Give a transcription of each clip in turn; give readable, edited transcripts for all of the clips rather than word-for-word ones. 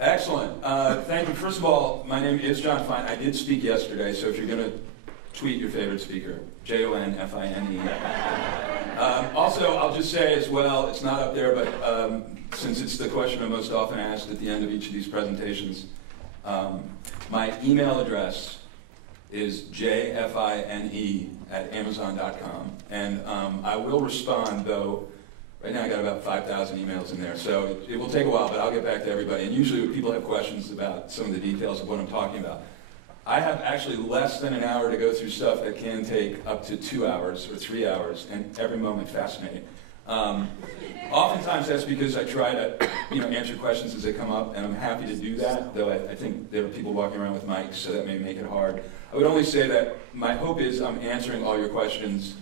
Excellent. Thank you. First of all, my name is John Fine. I did speak yesterday, so if you're going to tweet your favorite speaker, J-O-N-F-I-N-E. Also, I'll just say as well, it's not up there, but since it's the question I'm most often asked at the end of each of these presentations, my email address is jfine@amazon.com. And I will respond, though. Right now I got about 5,000 emails in there, so it will take a while, but I'll get back to everybody. And usually when people have questions about some of the details of what I'm talking about, I have actually less than an hour to go through stuff that can take up to 2 hours or 3 hours, and every moment fascinating. Oftentimes that's because I try to answer questions as they come up, and I'm happy to do that, though I think there are people walking around with mics, so that may make it hard. I would only say that my hope is I'm answering all your questions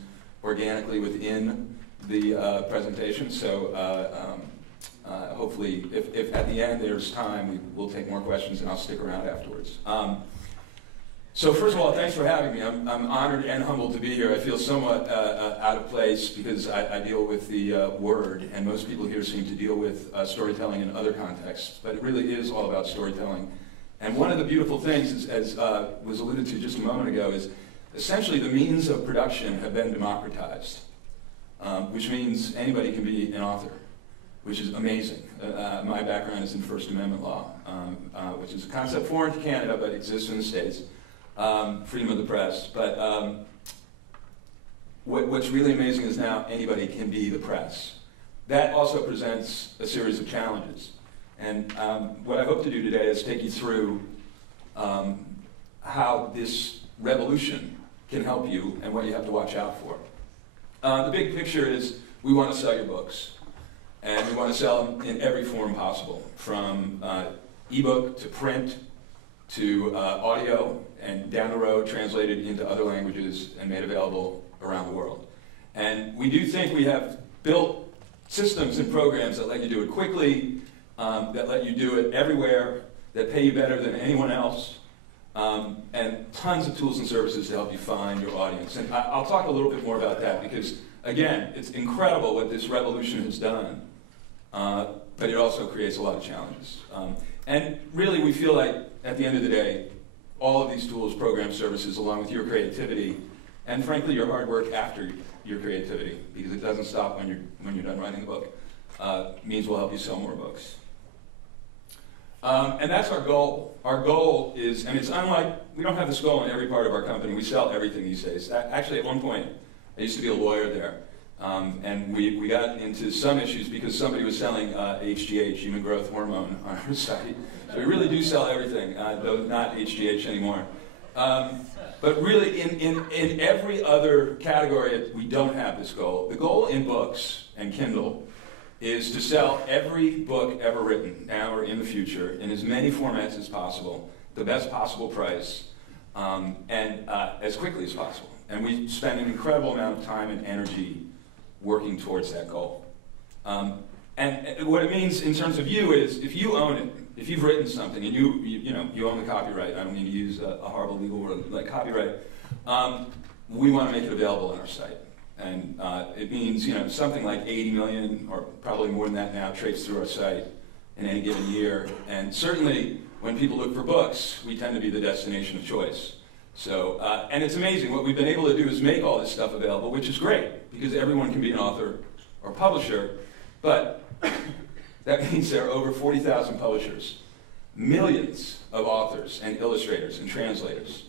organically within the presentation, so hopefully if at the end there's time, we'll take more questions and I'll stick around afterwards. So first of all, thanks for having me. I'm honored and humbled to be here. I feel somewhat out of place because I deal with the word, and most people here seem to deal with storytelling in other contexts, but it really is all about storytelling. And one of the beautiful things, is, as was alluded to just a moment ago, is essentially the means of production have been democratized, which means anybody can be an author, which is amazing. My background is in First Amendment law, which is a concept foreign to Canada but exists in the States. Freedom of the press. But what's really amazing is now anybody can be the press. That also presents a series of challenges. And what I hope to do today is take you through how this revolution can help you and what you have to watch out for. The big picture is we want to sell your books. And we want to sell them in every form possible, from ebook to print to audio, and down the road translated into other languages and made available around the world. And we do think we have built systems and programs that let you do it quickly, that let you do it everywhere, that pay you better than anyone else, and tons of tools and services to help you find your audience. And I'll talk a little bit more about that because, again, it's incredible what this revolution has done, but it also creates a lot of challenges. And really, we feel like, at the end of the day, all of these tools, programs, services, along with your creativity, and frankly, your hard work after your creativity, because it doesn't stop when you're done writing the book, means we'll help you sell more books. And that's our goal. Our goal is, and it's unlike, we don't have this goal in every part of our company. We sell everything these days. Actually, at one point, I used to be a lawyer there. And we got into some issues because somebody was selling HGH, human growth hormone, on our site. So we really do sell everything, though not HGH anymore. But really, in every other category, we don't have this goal. The goal in books and Kindle is to sell every book ever written, now or in the future, in as many formats as possible, the best possible price, and as quickly as possible. And we spend an incredible amount of time and energy working towards that goal. And what it means in terms of you is, if you own it, if you've written something and you own the copyright, I don't mean to use a horrible legal word like copyright, we want to make it available on our site. And it means something like 80 million, or probably more than that now, traipse through our site in any given year. And certainly when people look for books, we tend to be the destination of choice. So, and it's amazing. What we've been able to do is make all this stuff available, which is great, because everyone can be an author or publisher, but that means there are over 40,000 publishers, millions of authors and illustrators and translators,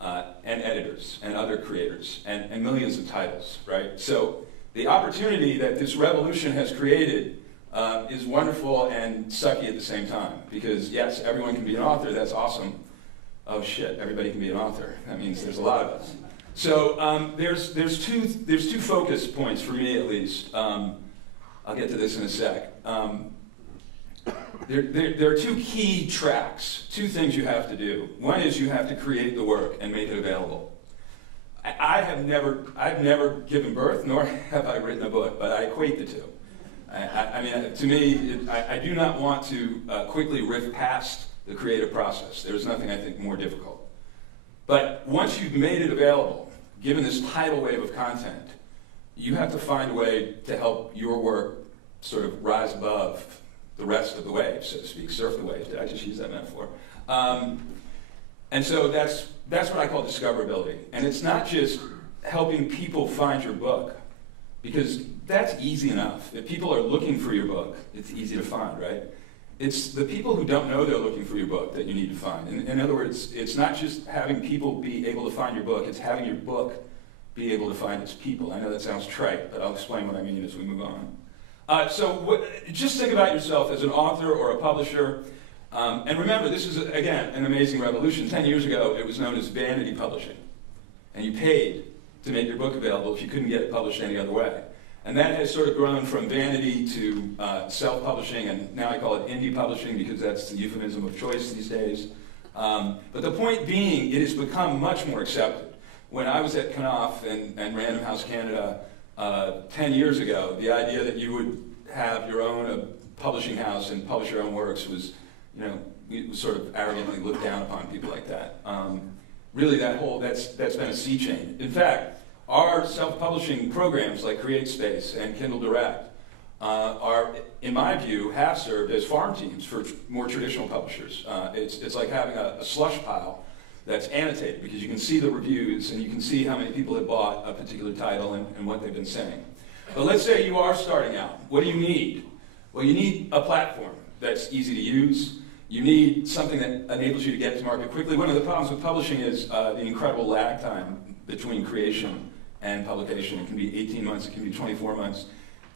and editors and other creators, and millions of titles, right? So the opportunity that this revolution has created is wonderful and sucky at the same time, because yes, everyone can be an author, that's awesome. Oh shit, everybody can be an author. That means there's a lot of us. So there's two focus points for me, at least. I'll get to this in a sec. There are two key tracks, two things you have to do. One is you have to create the work and make it available. I've never given birth, nor have I written a book, but I equate the two. I mean, to me, I do not want to quickly riff past the creative process. There's nothing, I think, more difficult. But once you've made it available, given this tidal wave of content, you have to find a way to help your work sort of rise above the rest of the wave, so to speak, surf the wave. Did I just use that metaphor? And so that's what I call discoverability. And it's not just helping people find your book, because that's easy enough. If people are looking for your book, it's easy to find, right? It's the people who don't know they're looking for your book that you need to find. In other words, it's not just having people be able to find your book, it's having your book be able to find its people. I know that sounds trite, but I'll explain what I mean as we move on. Just think about yourself as an author or a publisher. And remember, this is, again, an amazing revolution. 10 years ago, it was known as vanity publishing. And you paid to make your book available if you couldn't get it published any other way. And that has sort of grown from vanity to self-publishing, and now I call it indie publishing because that's the euphemism of choice these days. But the point being, it has become much more accepted. When I was at Knopf and Random House Canada 10 years ago, the idea that you would have your own publishing house and publish your own works was, we sort of arrogantly looked down upon people like that. Really, that's been a sea change. In fact, our self-publishing programs like CreateSpace and Kindle Direct are, in my view, have served as farm teams for more traditional publishers. It's like having a slush pile that's annotated because you can see the reviews and you can see how many people have bought a particular title and what they've been saying. But let's say you are starting out. What do you need? Well, you need a platform that's easy to use. You need something that enables you to get to market quickly. One of the problems with publishing is the incredible lag time between creation and publication. It can be 18 months, it can be 24 months.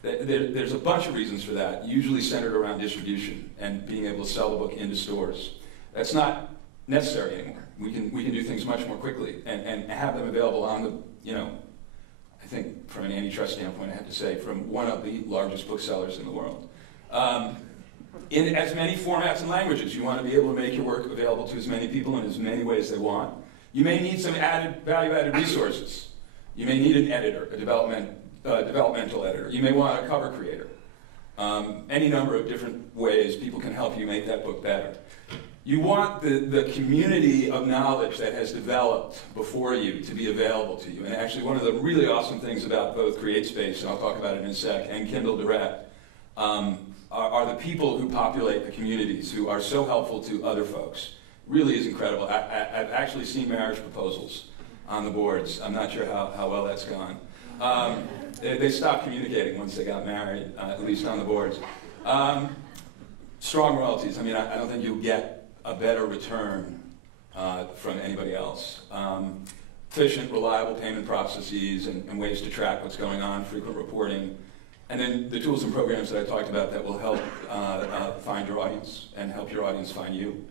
There's a bunch of reasons for that, usually centered around distribution and being able to sell the book into stores. That's not necessary anymore. We can do things much more quickly and have them available on the, I think from an antitrust standpoint, I have to say, from one of the largest booksellers in the world. In as many formats and languages. You want to be able to make your work available to as many people in as many ways they want. You may need some value-added resources. You may need an editor, a developmental editor. You may want a cover creator. Any number of different ways people can help you make that book better. You want the community of knowledge that has developed before you to be available to you. And actually one of the really awesome things about both CreateSpace, and I'll talk about it in a sec, and Kindle Direct, are the people who populate the communities who are so helpful to other folks. Really is incredible. I've actually seen marriage proposals on the boards. I'm not sure how well that's gone. They stopped communicating once they got married, at least on the boards. Strong royalties. I mean, I don't think you'll get a better return from anybody else. Efficient, reliable payment processes and ways to track what's going on, frequent reporting. And then the tools and programs that I talked about that will help find your audience and help your audience find you.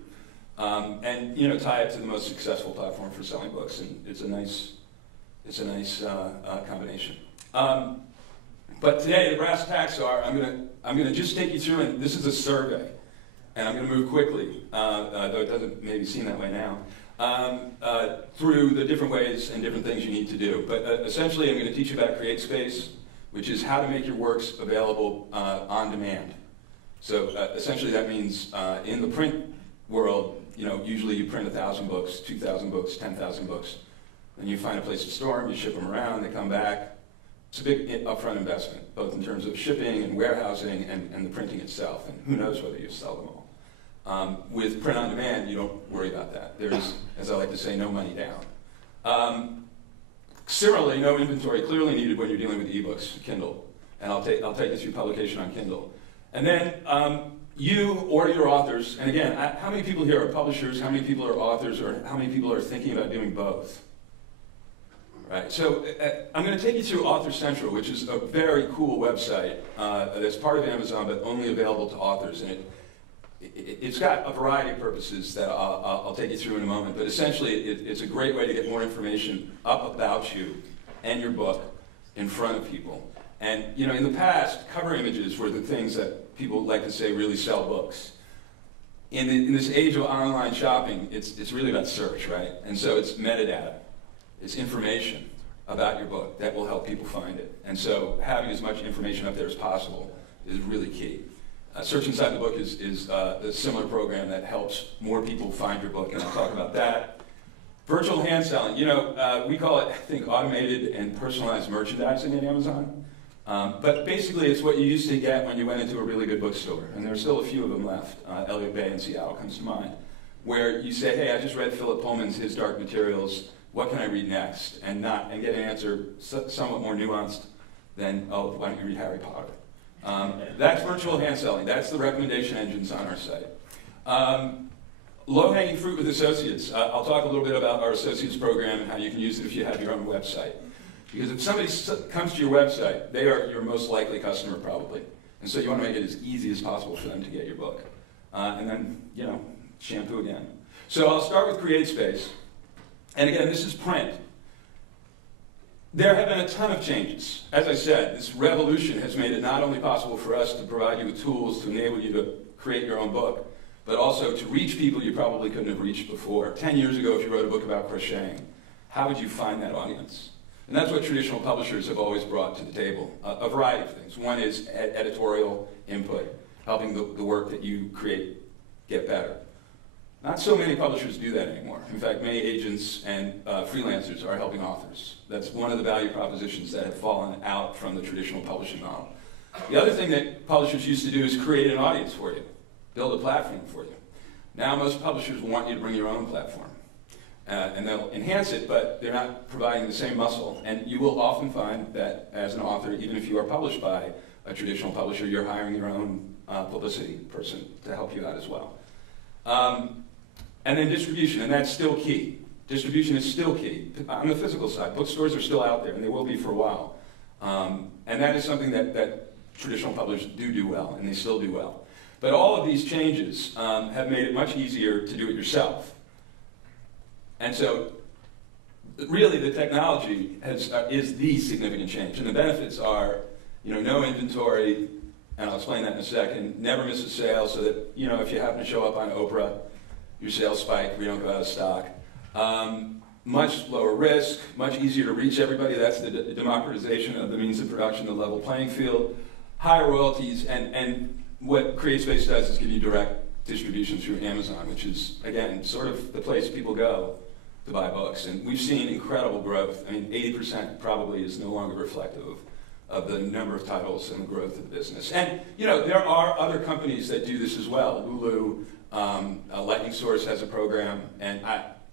And tie it to the most successful platform for selling books, and it's a nice combination. But today, the brass tacks are I'm gonna just take you through, and this is a survey, and I'm gonna move quickly, though it doesn't maybe seem that way now, through the different ways and different things you need to do. But essentially, I'm gonna teach you about CreateSpace, which is how to make your works available on demand. So essentially, that means in the print world, usually you print 1,000 books, 2,000 books, 10,000 books. Then you find a place to store them, you ship them around, they come back. It's a big upfront investment, both in terms of shipping and warehousing and the printing itself, and who knows whether you sell them all. With print on demand, you don't worry about that. There's, as I like to say, no money down. Similarly, no inventory clearly needed when you're dealing with ebooks, Kindle. And I'll take you through publication on Kindle. And then you or your authors, and again, how many people here are publishers, how many people are authors, or how many people are thinking about doing both? Right, so I'm going to take you through Author Central, which is a very cool website that's part of Amazon, but only available to authors. And it's got a variety of purposes that I'll take you through in a moment. But essentially, it's a great way to get more information up about you and your book in front of people. And in the past, cover images were the things that people like to say really sell books. In this age of online shopping, it's really about search, right? And so it's metadata. It's information about your book that will help people find it. And so having as much information up there as possible is really key. Search Inside the Book is a similar program that helps more people find your book, and I'll talk about that. Virtual hand selling. We call it, I think, automated and personalized merchandising at Amazon. But basically, it's what you used to get when you went into a really good bookstore, and there are still a few of them left. Elliott Bay in Seattle comes to mind, where you say, hey, I just read Philip Pullman's His Dark Materials, what can I read next? And get an answer somewhat more nuanced than, oh, why don't you read Harry Potter? That's virtual hand selling. That's the recommendation engines on our site. Low-hanging fruit with associates. I'll talk a little bit about our associates program and how you can use it if you have your own website. Because if somebody comes to your website, they are your most likely customer probably. And so you want to make it as easy as possible for them to get your book. And then, you know, shampoo again. So I'll start with CreateSpace. And again, this is print. There have been a ton of changes. As I said, this revolution has made it not only possible for us to provide you with tools to enable you to create your own book, but also to reach people you probably couldn't have reached before. 10 years ago, if you wrote a book about crocheting, how would you find that audience? And that's what traditional publishers have always brought to the table, a variety of things. One is editorial input, helping the work that you create get better. Not so many publishers do that anymore. In fact, many agents and freelancers are helping authors. That's one of the value propositions that have fallen out from the traditional publishing model. The other thing that publishers used to do is create an audience for you, build a platform for you. Now most publishers want you to bring your own platform. And they'll enhance it, but they're not providing the same muscle. And you will often find that as an author, even if you are published by a traditional publisher, you're hiring your own publicity person to help you out as well. And then distribution, and that's still key. Distribution is still key. On the physical side, bookstores are still out there, and they will be for a while. And that is something that traditional publishers do well, and they still do well. But all of these changes have made it much easier to do it yourself. And so, really, the technology is the significant change. And the benefits are, you know, no inventory, and I'll explain that in a second, never miss a sale so that, you know, if you happen to show up on Oprah, your sales spike, we don't go out of stock. Much lower risk, much easier to reach everybody. That's the democratization of the means of production, the level playing field. Higher royalties, and what CreateSpace does is give you direct distribution through Amazon, which is, again, sort of the place people go to buy books. And we've seen incredible growth. I mean, 80% probably is no longer reflective of the number of titles and the growth of the business. And, you know, there are other companies that do this as well. Lulu, Lightning Source has a program, and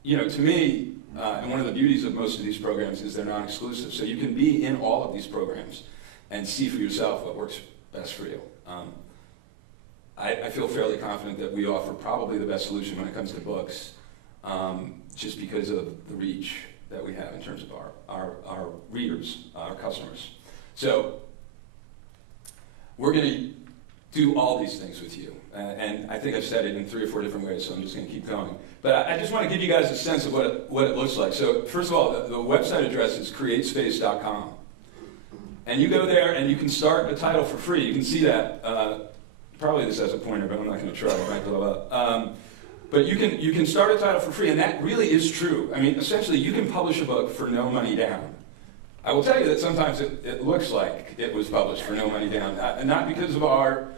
you know, to me, and one of the beauties of most of these programs is they're non-exclusive. So you can be in all of these programs and see for yourself what works best for you. I feel fairly confident that we offer probably the best solution when it comes to books, just because of the reach that we have in terms of our readers, our customers. So we're going to do all these things with you. And I think I've said it in 3 or 4 different ways, so I'm just going to keep going. But I just want to give you guys a sense of what it looks like. So first of all, the website address is createspace.com. And you go there and you can start a title for free. You can see that. Probably this has a pointer, but I'm not going to try. It might blow up. But you can start a title for free, and that really is true. I mean, essentially, you can publish a book for no money down. I will tell you that sometimes it looks like it was published for no money down, not because of our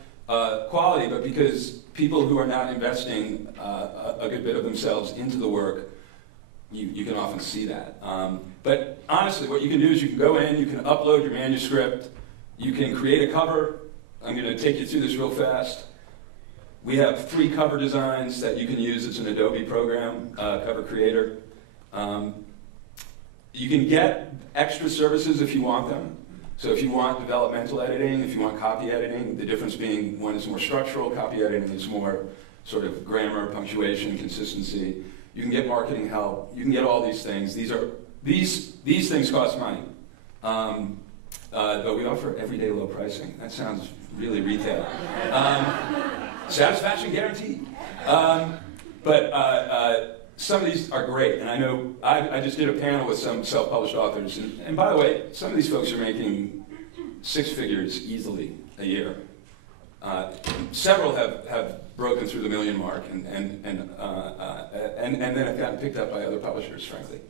quality, but because people who are not investing a good bit of themselves into the work, you can often see that. But honestly, what you can do is you can go in, you can upload your manuscript, you can create a cover. I'm going to take you through this real fast. We have 3 cover designs that you can use. It's an Adobe program, Cover Creator. You can get extra services if you want them. So if you want developmental editing, if you want copy editing, the difference being one is more structural, copy editing is more sort of grammar, punctuation, consistency. You can get marketing help. You can get all these things. These things cost money. But we offer everyday low pricing. That sounds really retail. Satisfaction guaranteed. But some of these are great, and I know I just did a panel with some self-published authors, and by the way, some of these folks are making 6 figures easily a year. Several have broken through the $1 million mark, and then have gotten picked up by other publishers, frankly.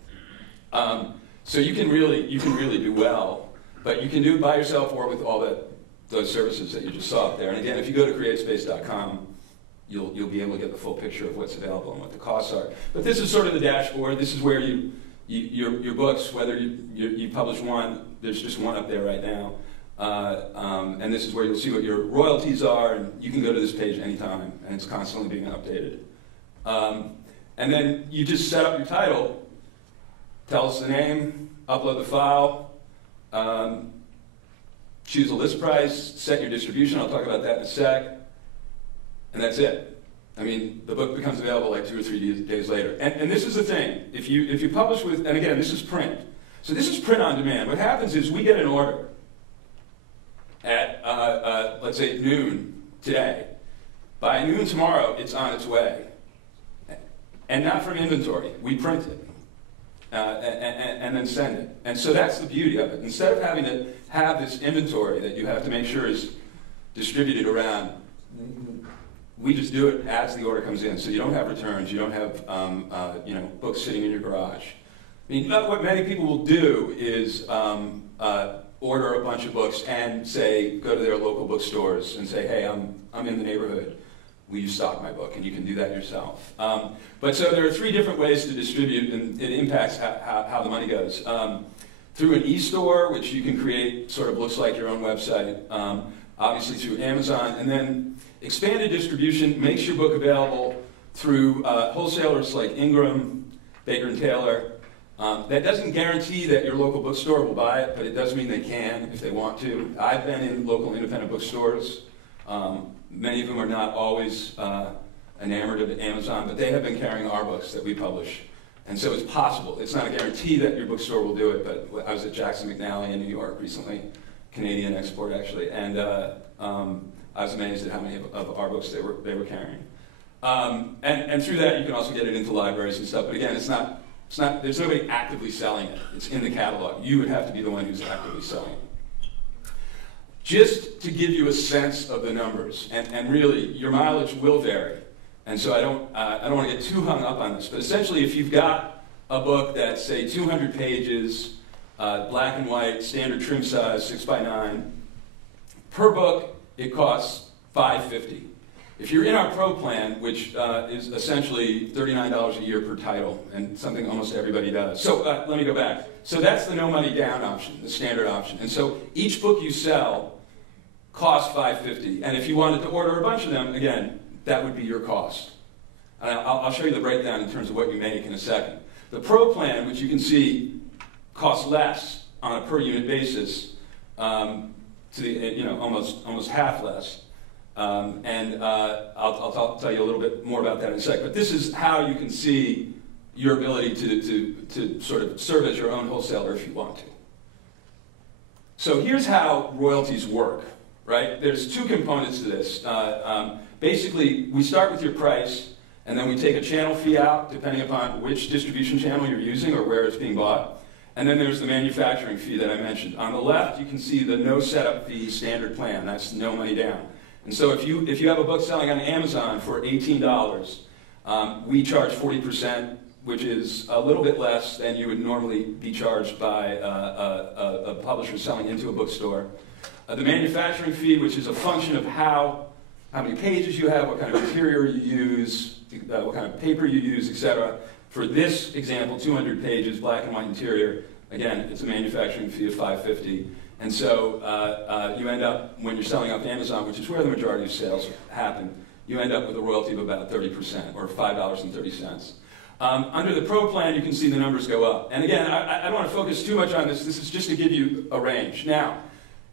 So you can really do well, but you can do it by yourself or with all those services that you just saw up there. And again, if you go to createspace.com, you'll be able to get the full picture of what's available and what the costs are. But this is sort of the dashboard. This is where your books, whether you publish one, there's just one up there right now. And this is where you'll see what your royalties are, and you can go to this page anytime, and it's constantly being updated. And then you just set up your title, tell us the name, upload the file, choose a list price, set your distribution, I'll talk about that in a sec, and that's it. I mean, the book becomes available like 2 or 3 days later. And this is the thing, if you publish with, and again, this is print. So this is print on demand. What happens is we get an order at, let's say, noon today. By noon tomorrow, it's on its way. And not from inventory. We print it and then send it. And so that's the beauty of it. Instead of having to have this inventory that you have to make sure is distributed around, we just do it as the order comes in. So you don't have returns. You don't have books sitting in your garage. I mean, what many people will do is order a bunch of books and say, go to their local bookstores and say, hey, I'm in the neighborhood. Will you stock my book? And you can do that yourself. But so there are 3 different ways to distribute, and it impacts how the money goes. Through an e-store, which you can create, sort of looks like your own website. Obviously through Amazon, and then expanded distribution makes your book available through wholesalers like Ingram, Baker & Taylor. That doesn't guarantee that your local bookstore will buy it, but it does mean they can if they want to. I've been in local independent bookstores. Many of them are not always enamored of Amazon, but they have been carrying our books that we publish. And so it's possible. It's not a guarantee that your bookstore will do it, but I was at Jackson McNally in New York recently, Canadian export actually, and I was amazed at how many of our books they were carrying. And through that, you can also get it into libraries and stuff. But again, there's nobody actively selling it. It's in the catalog. You would have to be the one who's actively selling it. Just to give you a sense of the numbers, and really, your mileage will vary. And so I don't want to get too hung up on this. But essentially, if you've got a book that's, say, 200 pages, black and white, standard trim size, 6x9, per book, it costs $5.50. If you're in our Pro plan, which is essentially $39 a year per title, and something almost everybody does. So let me go back. So that's the no money down option, the standard option. And so each book you sell costs $5.50. And if you wanted to order a bunch of them, again, that would be your cost. And I'll show you the breakdown in terms of what you make in a second. The Pro plan, which you can see costs less on a per unit basis, almost half less. I'll tell you a little bit more about that in a sec. But this is how you can see your ability to sort of serve as your own wholesaler if you want to. So here's how royalties work, right? There's 2 components to this. Basically, we start with your price, and then we take a channel fee out, depending upon which distribution channel you're using or where it's being bought. And then there's the manufacturing fee that I mentioned. On the left, you can see the no setup fee standard plan. That's no money down. And so if you have a book selling on Amazon for $18, we charge 40%, which is a little bit less than you would normally be charged by a publisher selling into a bookstore. The manufacturing fee, which is a function of how many pages you have, what kind of material you use, what kind of paper you use, etc. For this example, 200 pages, black and white interior, again, it's a manufacturing fee of $5.50. And so you end up, when you're selling off Amazon, which is where the majority of sales happen, you end up with a royalty of about 30%, or $5.30. Under the Pro plan, you can see the numbers go up. And again, I don't want to focus too much on this. This is just to give you a range. Now,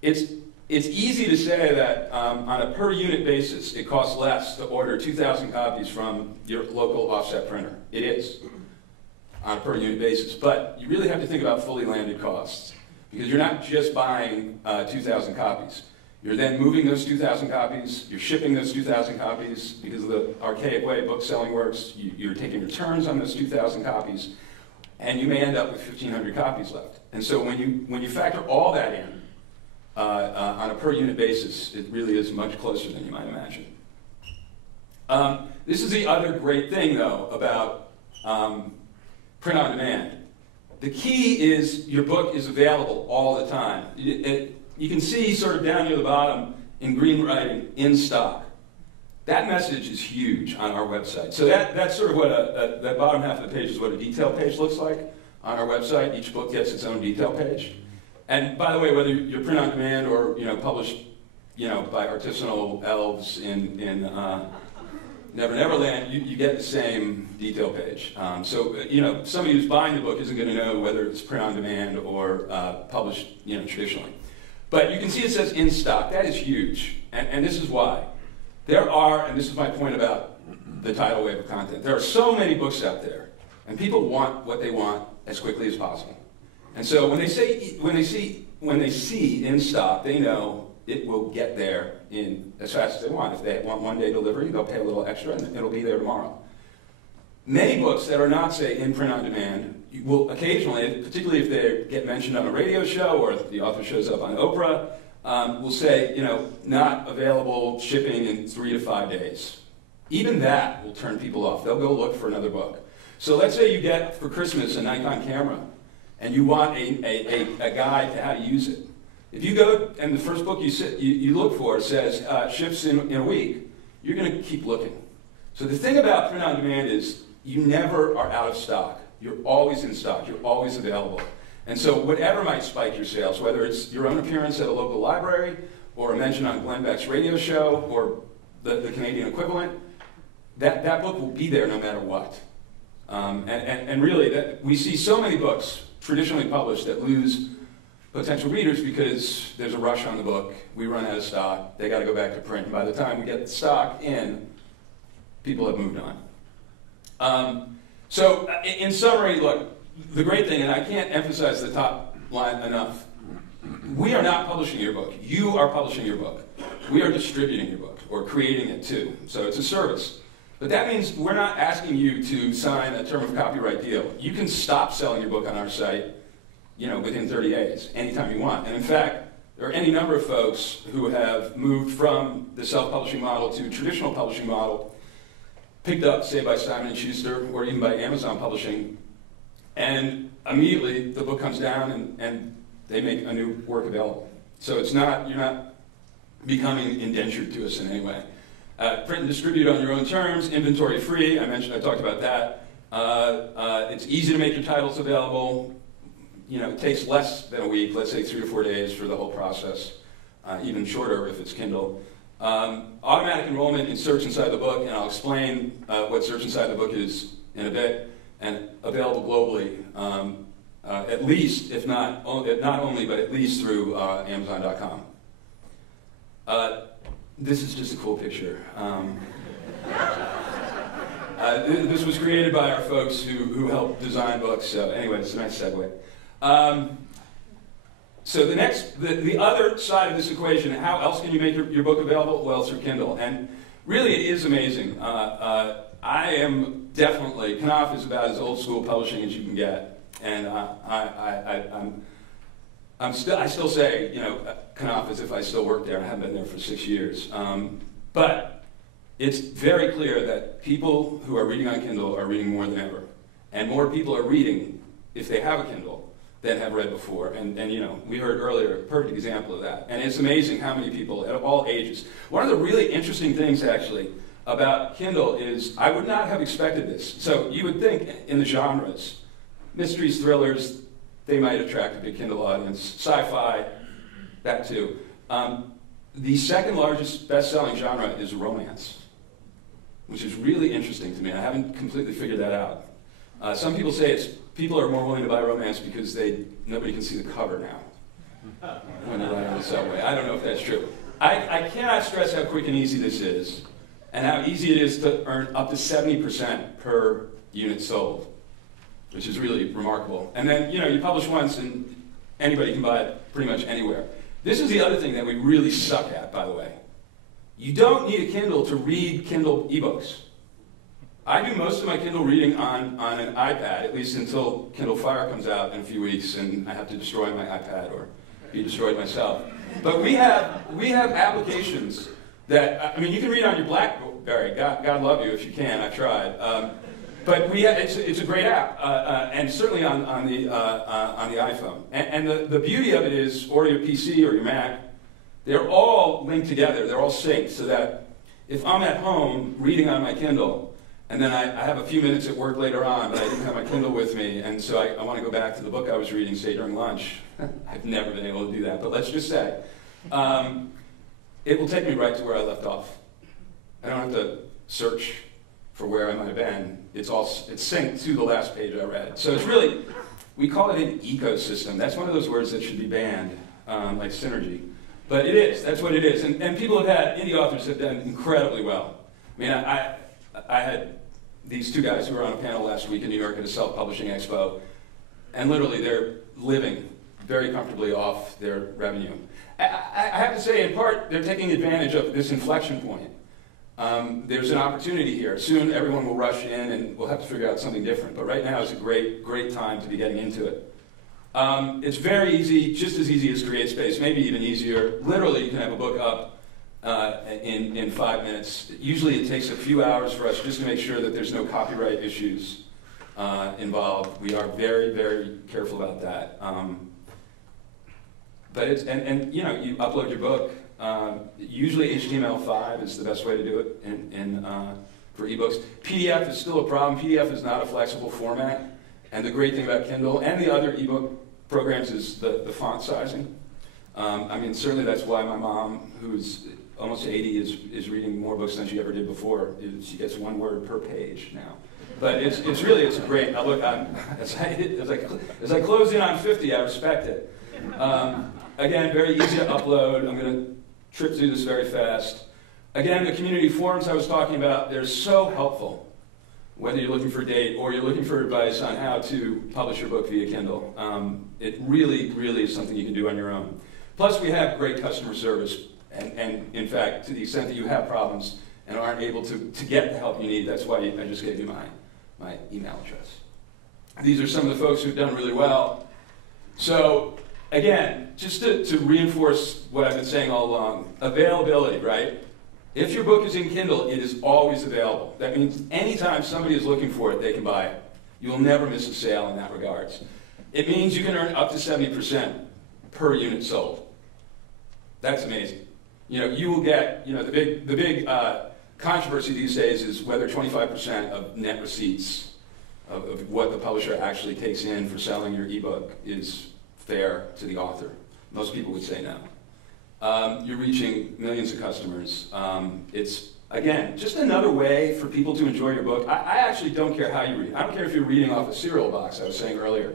it's easy to say that on a per unit basis, it costs less to order 2,000 copies from your local offset printer. It is, on a per unit basis. But you really have to think about fully landed costs, because you're not just buying 2,000 copies. You're then moving those 2,000 copies, you're shipping those 2,000 copies, because of the archaic way book selling works, you're taking returns on those 2,000 copies, and you may end up with 1,500 copies left. And so when you factor all that in, on a per unit basis, it really is much closer than you might imagine. This is the other great thing, though, about print on demand. The key is your book is available all the time. You can see sort of down near the bottom in green writing, in stock. That message is huge on our website. So that's sort of what that bottom half of the page is what a detail page looks like on our website. Each book gets its own detail page. And by the way, whether you're print on demand or published by artisanal elves in Never Neverland, you get the same detail page. So somebody who's buying the book isn't going to know whether it's print on demand or published traditionally. But you can see it says in stock. That is huge, and this is why. There are, and this is my point about the tidal wave of content. There are so many books out there, and people want what they want as quickly as possible. And so when they see in stock, they know it will get there in as fast as they want. If they want one-day delivery, they'll pay a little extra, and it'll be there tomorrow. Many books that are not, say, in print on demand will occasionally, particularly if they get mentioned on a radio show or if the author shows up on Oprah, will say, not available, shipping in 3 to 5 days. Even that will turn people off. They'll go look for another book. So let's say you get for Christmas a Nikon camera, and you want a guide to how to use it. If you go and the first book you look for says ships in a week, you're going to keep looking. So the thing about print on demand is you never are out of stock. You're always in stock. You're always available. And so whatever might spike your sales, whether it's your own appearance at a local library or a mention on Glenn Beck's radio show or the Canadian equivalent, that book will be there no matter what. And really, we see so many books traditionally published that lose potential readers because there's a rush on the book, we run out of stock, they got to go back to print, and by the time we get the stock in, people have moved on. So in summary, look, the great thing, and I can't emphasize the top line enough, we are not publishing your book. You are publishing your book. We are distributing your book, or creating it too. So it's a service. But that means we're not asking you to sign a term of copyright deal. You can stop selling your book on our site within 30 days, anytime you want. And in fact, there are any number of folks who have moved from the self-publishing model to traditional publishing model, picked up, say, by Simon & Schuster or even by Amazon Publishing, and immediately the book comes down and they make a new work available. So you're not becoming indentured to us in any way. Print and distribute on your own terms, inventory free, I talked about that. It's easy to make your titles available. It takes less than a week, let's say 3 to 4 days for the whole process, even shorter if it's Kindle. Automatic enrollment in Search Inside the Book, and I'll explain what Search Inside the Book is in a bit, and available globally, at least, if not only, but at least through Amazon.com. This is just a cool picture. This was created by our folks who helped design books, so anyway, it's a nice segue. So the other side of this equation, how else can you make your book available? Well, through Kindle. And really, it is amazing. I am definitely, Knopf is about as old school publishing as you can get. And I still say, Knopf as if I still work there. I haven't been there for 6 years. But it's very clear that people who are reading on Kindle are reading more than ever. And more people are reading, if they have a Kindle, than have read before. And we heard earlier a perfect example of that. And it's amazing how many people at all ages. One of the really interesting things, actually, about Kindle is I would not have expected this. So you would think in the genres, mysteries, thrillers, they might attract a big Kindle audience. Sci-fi, that too. The second largest best-selling genre is romance, which is really interesting to me. I haven't completely figured that out. Some people say people are more willing to buy romance because nobody can see the cover now when they're riding on the subway. I don't know if that's true. I cannot stress how quick and easy this is, and how easy it is to earn up to 70% per unit sold, which is really remarkable. And then, you publish once and anybody can buy it pretty much anywhere. This is the other thing that we really suck at, by the way. You don't need a Kindle to read Kindle ebooks. I do most of my Kindle reading on an iPad, at least until Kindle Fire comes out in a few weeks and I have to destroy my iPad or be destroyed myself. But we have applications that, you can read on your BlackBerry. God love you if you can. I've tried. But it's a great app, and certainly on the iPhone. And the beauty of it is, or your PC or your Mac, they're all linked together. They're all synced, so that if I'm at home reading on my Kindle, And then I have a few minutes at work later on, but I didn't have my Kindle with me, and so I want to go back to the book I was reading, say, during lunch. I've never been able to do that, but let's just say, it will take me right to where I left off. I don't have to search for where I might have been. It's synced to the last page I read. So it's really, we call it an ecosystem. That's one of those words that should be banned, like synergy. But it is, that's what it is. And people have had, indie authors have done incredibly well. I mean, I had these two guys who were on a panel last week in New York at a self-publishing expo, and literally they're living very comfortably off their revenue. I have to say, in part, they're taking advantage of this inflection point. There's an opportunity here. Soon everyone will rush in and we'll have to figure out something different. But right now is a great, great time to be getting into it. It's very easy, just as easy as CreateSpace, maybe even easier. Literally, you can have a book up in 5 minutes. Usually it takes a few hours for us just to make sure that there's no copyright issues involved. We are very, very careful about that. But it's, and you know, you upload your book. Usually HTML5 is the best way to do it for ebooks. PDF is still a problem. PDF is not a flexible format. And the great thing about Kindle and the other ebook programs is the font sizing. I mean, certainly that's why my mom, who's almost 80, is reading more books than she ever did before. She gets 1 word per page now. But it's great. Now look, as I close in on 50, I respect it. Again, very easy to upload. I'm going to trip through this very fast. Again, the community forums I was talking about, they're so helpful, whether you're looking for a date or you're looking for advice on how to publish your book via Kindle. It really, really is something you can do on your own. Plus, we have great customer service. And in fact, to the extent that you have problems and aren't able to get the help you need, that's why I just gave you my email address. These are some of the folks who've done really well. So, again, just to reinforce what I've been saying all along, availability, right? If your book is in Kindle, it is always available. That means anytime somebody is looking for it, they can buy it. You will never miss a sale in that regards. It means you can earn up to 70% per unit sold. That's amazing. You know, you will get, you know, the big controversy these days is whether 25% of net receipts of what the publisher actually takes in for selling your ebook is fair to the author. Most people would say no. You're reaching millions of customers. It's, again, just another way for people to enjoy your book. I actually don't care how you read. I don't care if you're reading off a cereal box, I was saying earlier.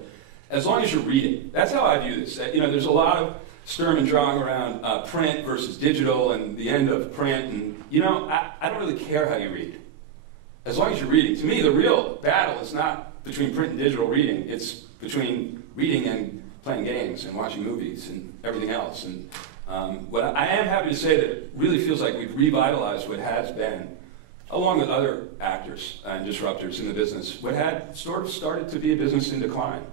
As long as you're reading. That's how I view this. You know, there's a lot of sturm and drang around print versus digital and the end of print. And, you know, I don't really care how you read. As long as you're reading. To me, the real battle is not between print and digital reading. It's between reading and playing games and watching movies and everything else. And what I am happy to say that it really feels like we've revitalized what has been, along with other actors and disruptors in the business, what had sort of started to be a business in decline.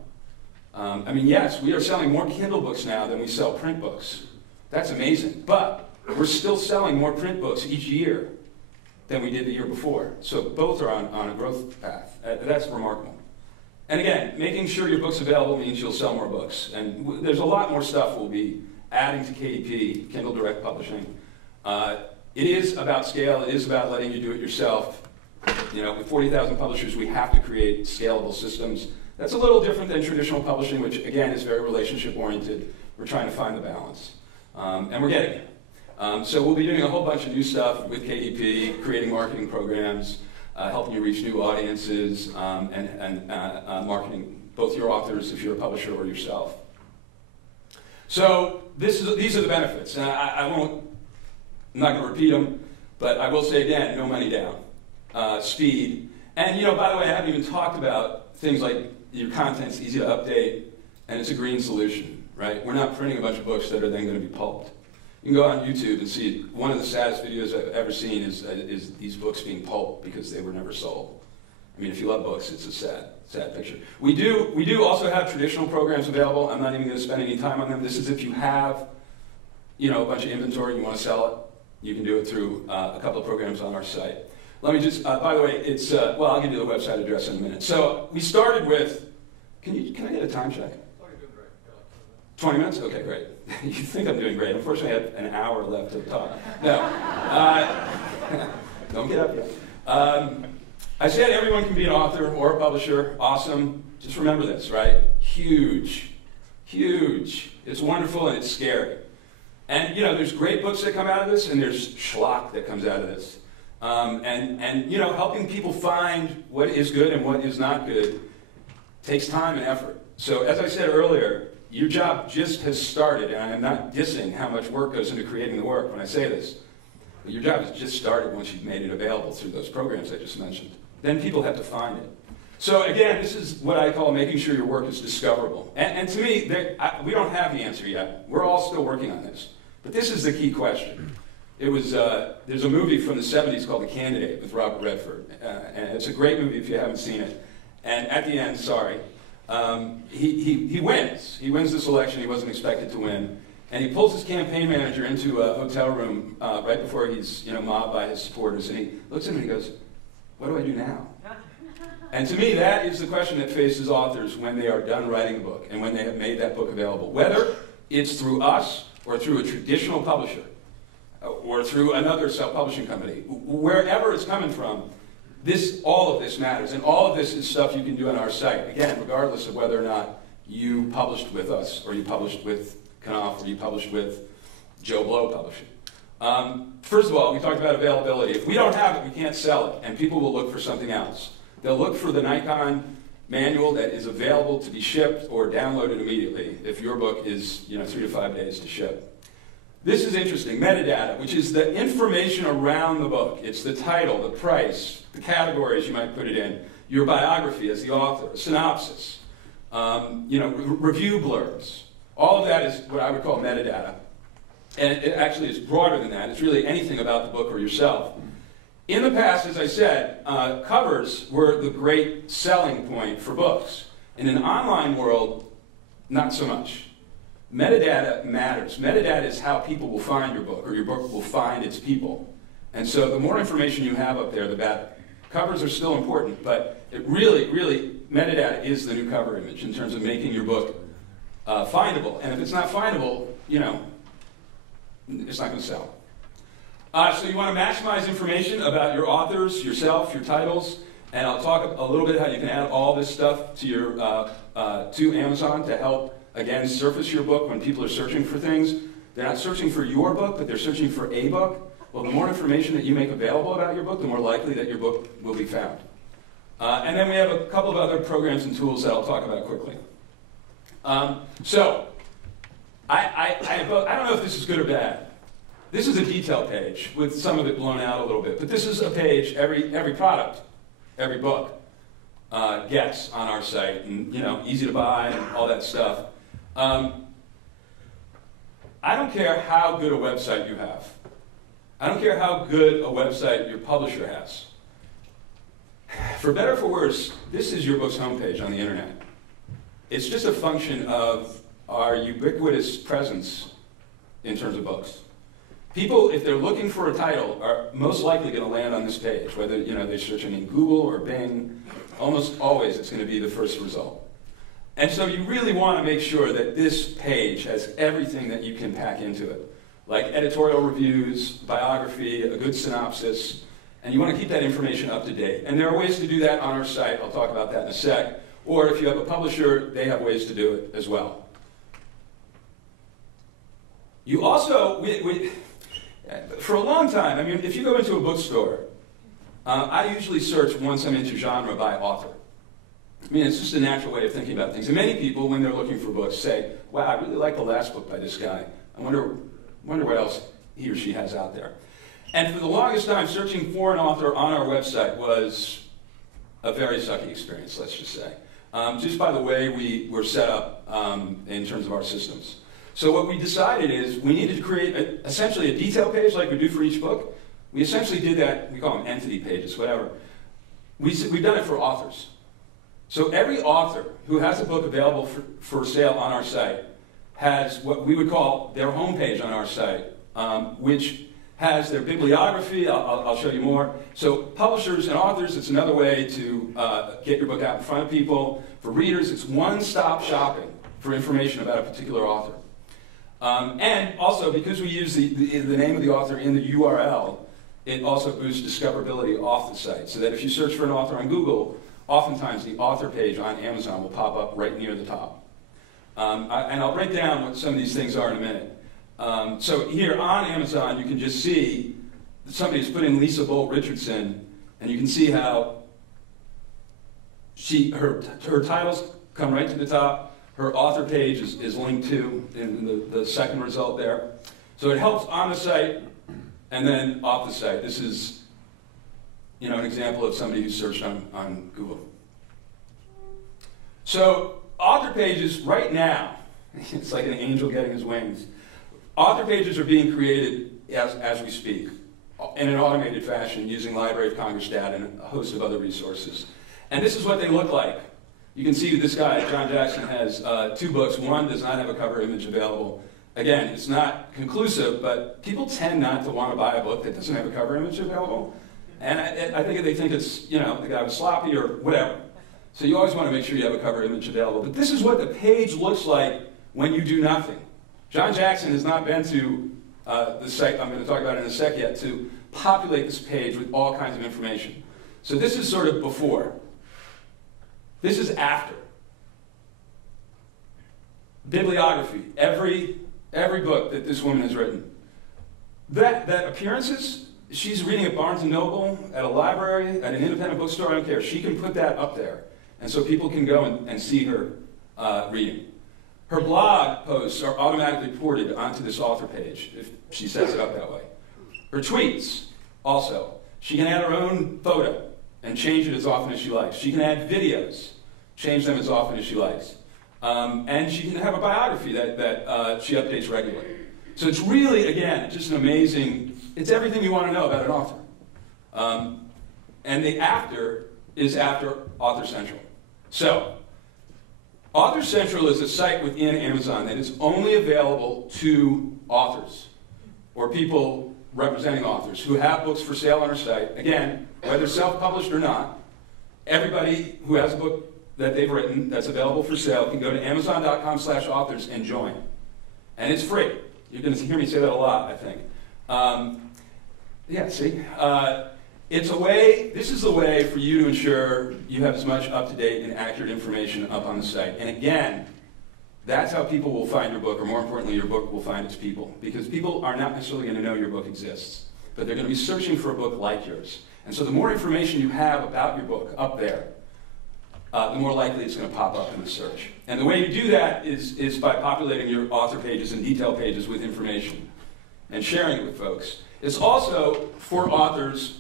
I mean, yes, we are selling more Kindle books now than we sell print books. That's amazing. But we're still selling more print books each year than we did the year before. So both are on a growth path. That's remarkable. And again, making sure your book's available means you'll sell more books. And there's a lot more stuff we'll be adding to KDP, Kindle Direct Publishing. It is about scale. It is about letting you do it yourself. You know, with 40,000 publishers, we have to create scalable systems. That's a little different than traditional publishing, which again is very relationship-oriented. We're trying to find the balance. And we're getting it. So we'll be doing a whole bunch of new stuff with KDP, creating marketing programs, helping you reach new audiences, and marketing both your authors if you're a publisher or yourself. So these are the benefits. And I'm not going to repeat them, but I will say again, no money down. Speed. And you know, by the way, I haven't even talked about things like your content's easy to update, and it's a green solution, right? We're not printing a bunch of books that are then going to be pulped. You can go on YouTube and see one of the saddest videos I've ever seen is these books being pulped because they were never sold. I mean, if you love books, it's a sad picture. We do also have traditional programs available. I'm not even going to spend any time on them. This is if you have, you know, a bunch of inventory and you want to sell it, you can do it through a couple of programs on our site. Let me just, by the way, it's, well, I'll give you the website address in a minute. So we started with, can I get a time check? 20 minutes? Okay, great. You think I'm doing great. Unfortunately, I have an hour left to talk. No. Don't get up yet. I said everyone can be an author or a publisher. Awesome. Just remember this, right? Huge. Huge. It's wonderful and it's scary. And, you know, there's great books that come out of this, and there's schlock that comes out of this. And you know, helping people find what is good and what is not good takes time and effort. So as I said earlier, your job just has started, and I'm not dissing how much work goes into creating the work when I say this, but your job has just started once you've made it available through those programs I just mentioned. Then people have to find it. So again, this is what I call making sure your work is discoverable. And to me, we don't have the answer yet. We're all still working on this. But this is the key question. It was, there's a movie from the 70s called The Candidate with Robert Redford. And it's a great movie if you haven't seen it. And at the end, he wins. He wins this election he wasn't expected to win. And he pulls his campaign manager into a hotel room right before he's mobbed by his supporters. And he looks at him and he goes, "What do I do now?" And to me, that is the question that faces authors when they are done writing a book and when they have made that book available. Whether it's through us or through a traditional publisher or through another self-publishing company, wherever it's coming from, all of this matters. And all of this is stuff you can do on our site. Again, regardless of whether or not you published with us or you published with Knopf or you published with Joe Blow Publishing. First of all, we talked about availability. If we don't have it, we can't sell it, and people will look for something else. They'll look for the Nikon manual that is available to be shipped or downloaded immediately if your book is 3 to 5 days to ship. This is interesting, metadata, which is the information around the book. It's the title, the price, the categories you might put it in, your biography as the author, a synopsis, review blurbs. All of that is what I would call metadata. And it actually is broader than that. It's really anything about the book or yourself. In the past, as I said, covers were the great selling point for books. In an online world, not so much. Metadata matters. Metadata is how people will find your book, or your book will find its people. And so the more information you have up there, the better. Covers are still important, but it really, metadata is the new cover image in terms of making your book findable. And if it's not findable, it's not going to sell. So you want to maximize information about your authors, yourself, your titles, and I'll talk a little bit how you can add all this stuff to your to Amazon to help, again, surface your book when people are searching for things. They're not searching for your book, but they're searching for a book. Well, the more information that you make available about your book, the more likely that your book will be found. And then we have a couple of other programs and tools that I'll talk about quickly. So I don't know if this is good or bad. This is a detail page with some of it blown out a little bit, but this is a page every product, every book gets on our site, and easy to buy and all that stuff. I don't care how good a website you have. I don't care how good a website your publisher has. For better or for worse, this is your book's homepage on the internet. It's just a function of our ubiquitous presence in terms of books. People, if they're looking for a title, are most likely going to land on this page, whether they're searching in Google or Bing. Almost always it's going to be the first result. And so you really want to make sure that this page has everything that you can pack into it, like editorial reviews, biography, a good synopsis, and you want to keep that information up to date. And there are ways to do that on our site. I'll talk about that in a sec. Or if you have a publisher, they have ways to do it as well. You also, for a long time, if you go into a bookstore, I usually search once I'm into genre by author. It's just a natural way of thinking about things. And many people, when they're looking for books, say, "Wow, I really like the last book by this guy. I wonder what else he or she has out there." And for the longest time, searching for an author on our website was a very sucky experience, let's just say. Just by the way we were set up in terms of our systems. So what we decided is we needed to create essentially a detail page like we do for each book. We essentially did that, we call them entity pages, whatever. We've done it for authors. So every author who has a book available for sale on our site has what we would call their homepage on our site, which has their bibliography. I'll show you more. So publishers and authors, it's another way to get your book out in front of people. For readers, it's one-stop shopping for information about a particular author. And also, because we use the name of the author in the URL, it also boosts discoverability off the site, so that if you search for an author on Google, oftentimes the author page on Amazon will pop up right near the top. And I'll break down what some of these things are in a minute. So here on Amazon, you can just see that somebody's put in Lisa Bolt Richardson, and you can see how her titles come right to the top. Her author page is linked to in the second result there. So it helps on the site and then off the site. This is, an example of somebody who searched on Google. So author pages right now, it's like an angel getting his wings. Author pages are being created as we speak in an automated fashion using Library of Congress data and a host of other resources. And this is what they look like. You can see this guy, John Jackson, has 2 books. One does not have a cover image available. Again, it's not conclusive, but people tend not to want to buy a book that doesn't have a cover image available. And I think they think it's, the guy was sloppy or whatever. So you always want to make sure you have a cover image available. But this is what the page looks like when you do nothing. John Jackson has not been to the site I'm going to talk about in a sec yet to populate this page with all kinds of information. So this is sort of before. This is after. Bibliography. Every book that this woman has written. That appearances, she's reading at Barnes & Noble, at a library, at an independent bookstore, I don't care. She can put that up there. And so people can go and see her reading. Her blog posts are automatically ported onto this author page if she sets it up that way. Her tweets, also. She can add her own photo and change it as often as she likes. She can add videos, change them as often as she likes. And she can have a biography that she updates regularly. So it's really, again, just an amazing, it's everything you want to know about an author. And the after is after Author Central. So, Author Central is a site within Amazon that is only available to authors or people representing authors who have books for sale on our site. Again, whether self-published or not, everybody who has a book that they've written that's available for sale can go to amazon.com/authors and join. And it's free. You're going to hear me say that a lot, I think. This is the way for you to ensure you have as much up-to-date and accurate information up on the site. And again, that's how people will find your book, or more importantly, your book will find its people. Because people are not necessarily going to know your book exists, but they're going to be searching for a book like yours. And so the more information you have about your book up there, the more likely it's going to pop up in the search. And the way you do that is by populating your author pages and detail pages with information and sharing it with folks. It's also, for authors,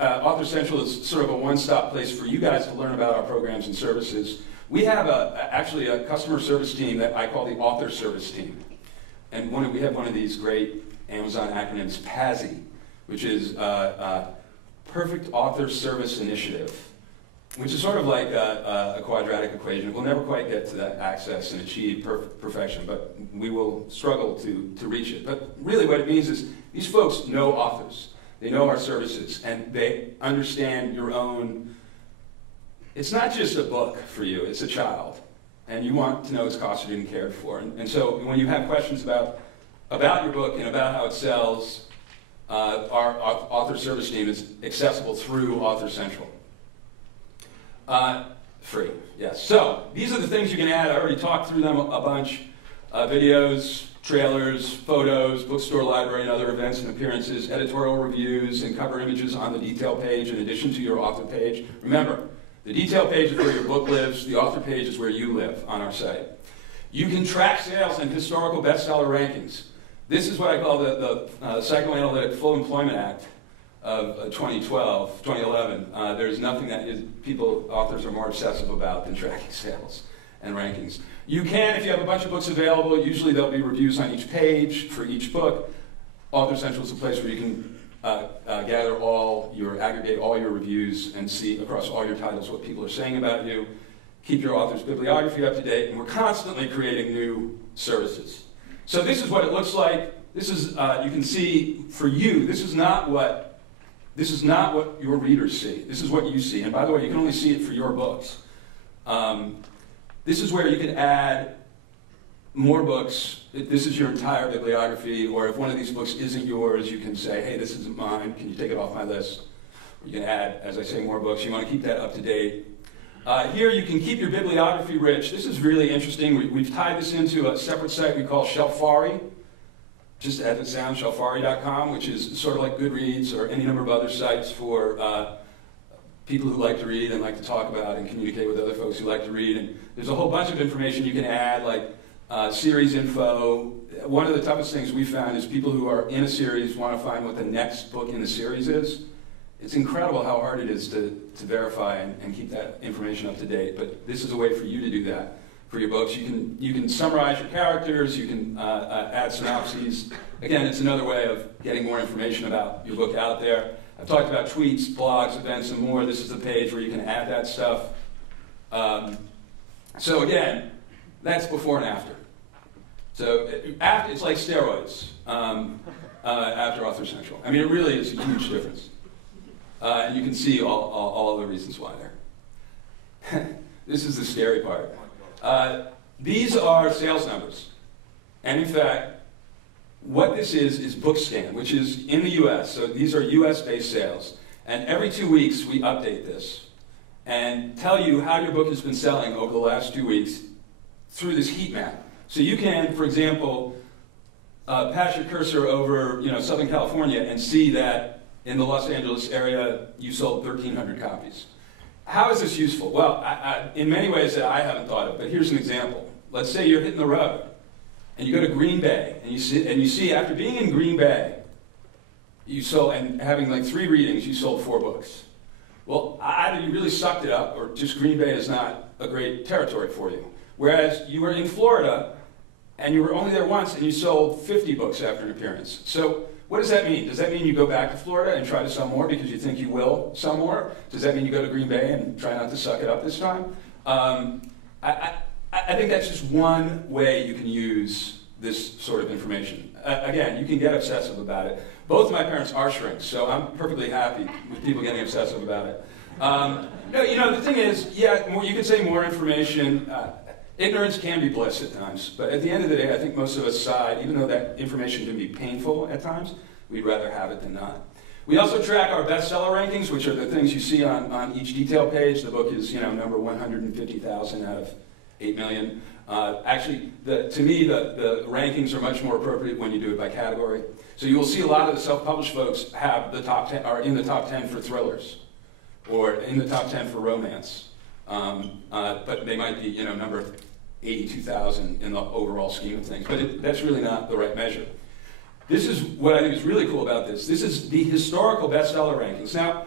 Author Central is sort of a one-stop place for you guys to learn about our programs and services. We have actually a customer service team that I call the Author Service Team. And we have one of these great Amazon acronyms, PASI, which is Perfect Author Service Initiative, which is sort of like a quadratic equation. We'll never quite get to that access and achieve perfection, but we will struggle to reach it. But really what it means is these folks know authors. They know our services, and they understand your own. It's not just a book for you, it's a child. And you want to know it's costed and cared for. And so when you have questions about your book and about how it sells, our author service team is accessible through Author Central. Free, yes. So these are the things you can add. I already talked through them a bunch. Videos, trailers, photos, bookstore, library, and other events and appearances, editorial reviews, and cover images on the detail page in addition to your author page. Remember, the detail page is where your book lives. The author page is where you live on our site. You can track sales and historical bestseller rankings. This is what I call the Psychoanalytic Full Employment Act of 2011. There's nothing that authors are more obsessive about than tracking sales and rankings. You can, if you have a bunch of books available, usually there'll be reviews on each page for each book. Author Central is a place where you can aggregate all your reviews and see across all your titles what people are saying about you. Keep your author's bibliography up to date, and we're constantly creating new services. So this is what it looks like. This is, you can see, for you, this is not what your readers see. This is what you see. And by the way, you can only see it for your books. This is where you can add more books. This is your entire bibliography, or if one of these books isn't yours, you can say, hey, this isn't mine, can you take it off my list? You can add, as I say, more books. You want to keep that up to date. Here you can keep your bibliography rich. This is really interesting. We've tied this into a separate site we call Shelfari, just as it sounds, shelfari.com, which is sort of like Goodreads or any number of other sites for people who like to read and like to talk about and communicate with other folks who like to read. And there's a whole bunch of information you can add, like series info. One of the toughest things we found is people who are in a series want to find what the next book in the series is. It's incredible how hard it is to verify and keep that information up to date, but this is a way for you to do that for your books. You can summarize your characters, you can add synopses. Again, it's another way of getting more information about your book out there. I've talked about tweets, blogs, events, and more. This is a page where you can add that stuff. So again, that's before and after. So it's like steroids after Author Central. I mean, it really is a huge difference. And you can see all the reasons why there. This is the scary part. These are sales numbers. And in fact, what this is BookScan, which is in the US. So these are US-based sales. And every 2 weeks, we update this and tell you how your book has been selling over the last 2 weeks through this heat map. So you can, for example, pass your cursor over Southern California and see that in the Los Angeles area, you sold 1,300 copies. How is this useful? Well, in many ways that I haven't thought of, but here's an example. Let's say you're hitting the road, and you go to Green Bay, and you see after being in Green Bay, you sold, and having like 3 readings, you sold 4 books. Well, either you really sucked it up, or just Green Bay is not a great territory for you. Whereas you were in Florida, and you were only there once, and you sold 50 books after an appearance. So what does that mean? Does that mean you go back to Florida and try to sell more because you think you will sell more? Does that mean you go to Green Bay and try not to suck it up this time? I think that's just one way you can use this sort of information. Again, you can get obsessive about it. Both of my parents are shrinks, so I'm perfectly happy with people getting obsessive about it. No, the thing is, yeah, you could say more information. Ignorance can be bliss at times, but at the end of the day, I think most of us side, even though that information can be painful at times, we'd rather have it than not. We also track our bestseller rankings, which are the things you see on each detail page. The book is, number 150,000 out of 8 million. Actually, to me, the rankings are much more appropriate when you do it by category. So you will see a lot of the self-published folks have the top 10, are in the top 10 for thrillers, or in the top 10 for romance. But they might be, number 82,000 in the overall scheme of things. But that's really not the right measure. This is what I think is really cool about this. This is the historical bestseller rankings. Now,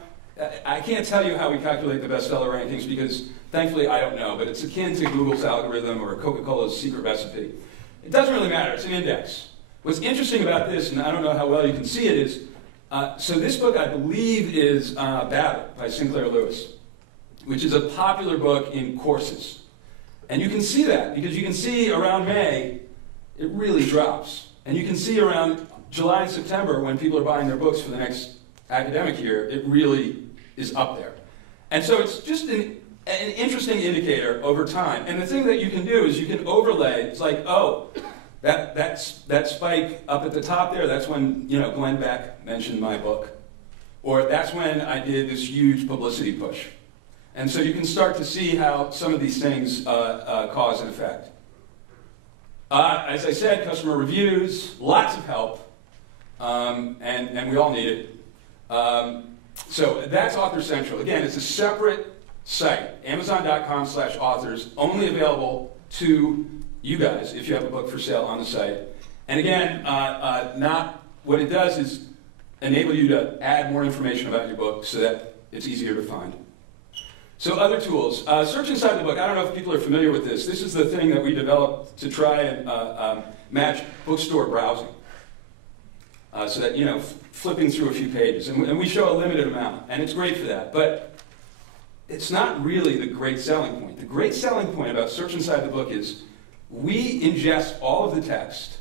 I can't tell you how we calculate the bestseller rankings because, thankfully, I don't know. But it's akin to Google's algorithm or Coca-Cola's secret recipe. It doesn't really matter. It's an index. What's interesting about this, and I don't know how well you can see it, is so this book, I believe, is Babbitt by Sinclair Lewis, which is a popular book in courses. And you can see that, because you can see around May, it really drops. And you can see around July and September, when people are buying their books for the next academic year, it really is up there. And so it's just an interesting indicator over time. And the thing that you can do is you can overlay, it's like, oh, that spike up at the top there, that's when Glenn Beck mentioned my book. Or that's when I did this huge publicity push. And so you can start to see how some of these things cause an effect. As I said, customer reviews, lots of help, and we all need it. So that's Author Central. Again, it's a separate site, Amazon.com/authors, only available to you guys if you have a book for sale on the site. And again, what it does is enable you to add more information about your book so that it's easier to find. So other tools. Search inside the book. I don't know if people are familiar with this. This is the thing that we developed to try and match bookstore browsing. So that, flipping through a few pages. And we show a limited amount. And it's great for that. But it's not really the great selling point. The great selling point about Search Inside the Book is we ingest all of the text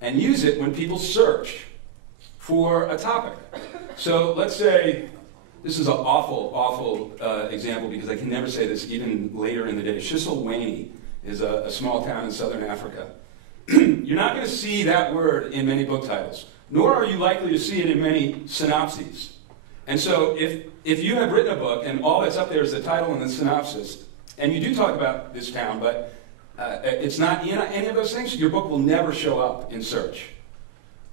and use it when people search for a topic. So let's say, this is an awful example because I can never say this even later in the day. Chisholm is a small town in southern Africa. you're not going to see that word in many book titles, nor are you likely to see it in many synopses. And so if you have written a book and all that's up there is the title and the synopsis, and you do talk about this town, but it's not in any of those things, your book will never show up in search.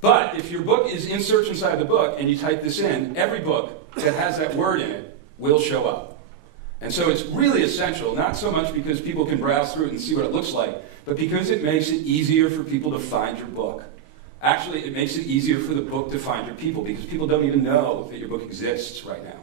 But if your book is in search inside the book and you type this in, every book that has that word in it will show up. And so it's really essential, not so much because people can browse through it and see what it looks like, but because it makes it easier for people to find your book. Actually, it makes it easier for the book to find your people, because people don't even know that your book exists right now.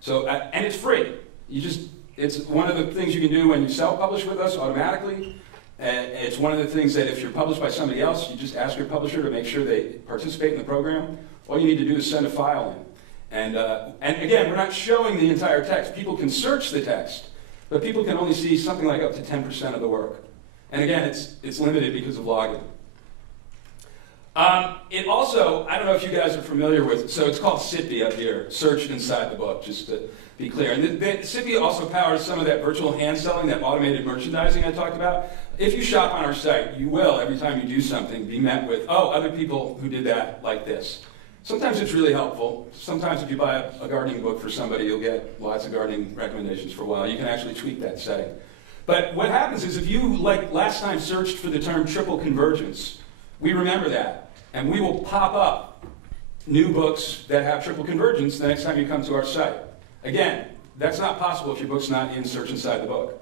So, and it's free. It's one of the things you can do when you self-publish with us automatically. It's one of the things that if you're published by somebody else, you just ask your publisher to make sure they participate in the program. All you need to do is send a file in. And again, we're not showing the entire text. People can search the text, but people can only see something like up to 10% of the work. And again, it's limited because of login. It also, I don't know if you guys are familiar with, so it's called SITB up here, searched inside the book, just to be clear. And SITB also powers some of that virtual hand selling, that automated merchandising I talked about. If you shop on our site, you will, every time you do something, be met with, oh, other people who did that like this. Sometimes it's really helpful. Sometimes if you buy a gardening book for somebody, you'll get lots of gardening recommendations for a while. You can actually tweak that setting. But what happens is if you, like last time, searched for the term triple convergence, we remember that. And we will pop up new books that have triple convergence the next time you come to our site. Again, that's not possible if your book's not in search inside the book.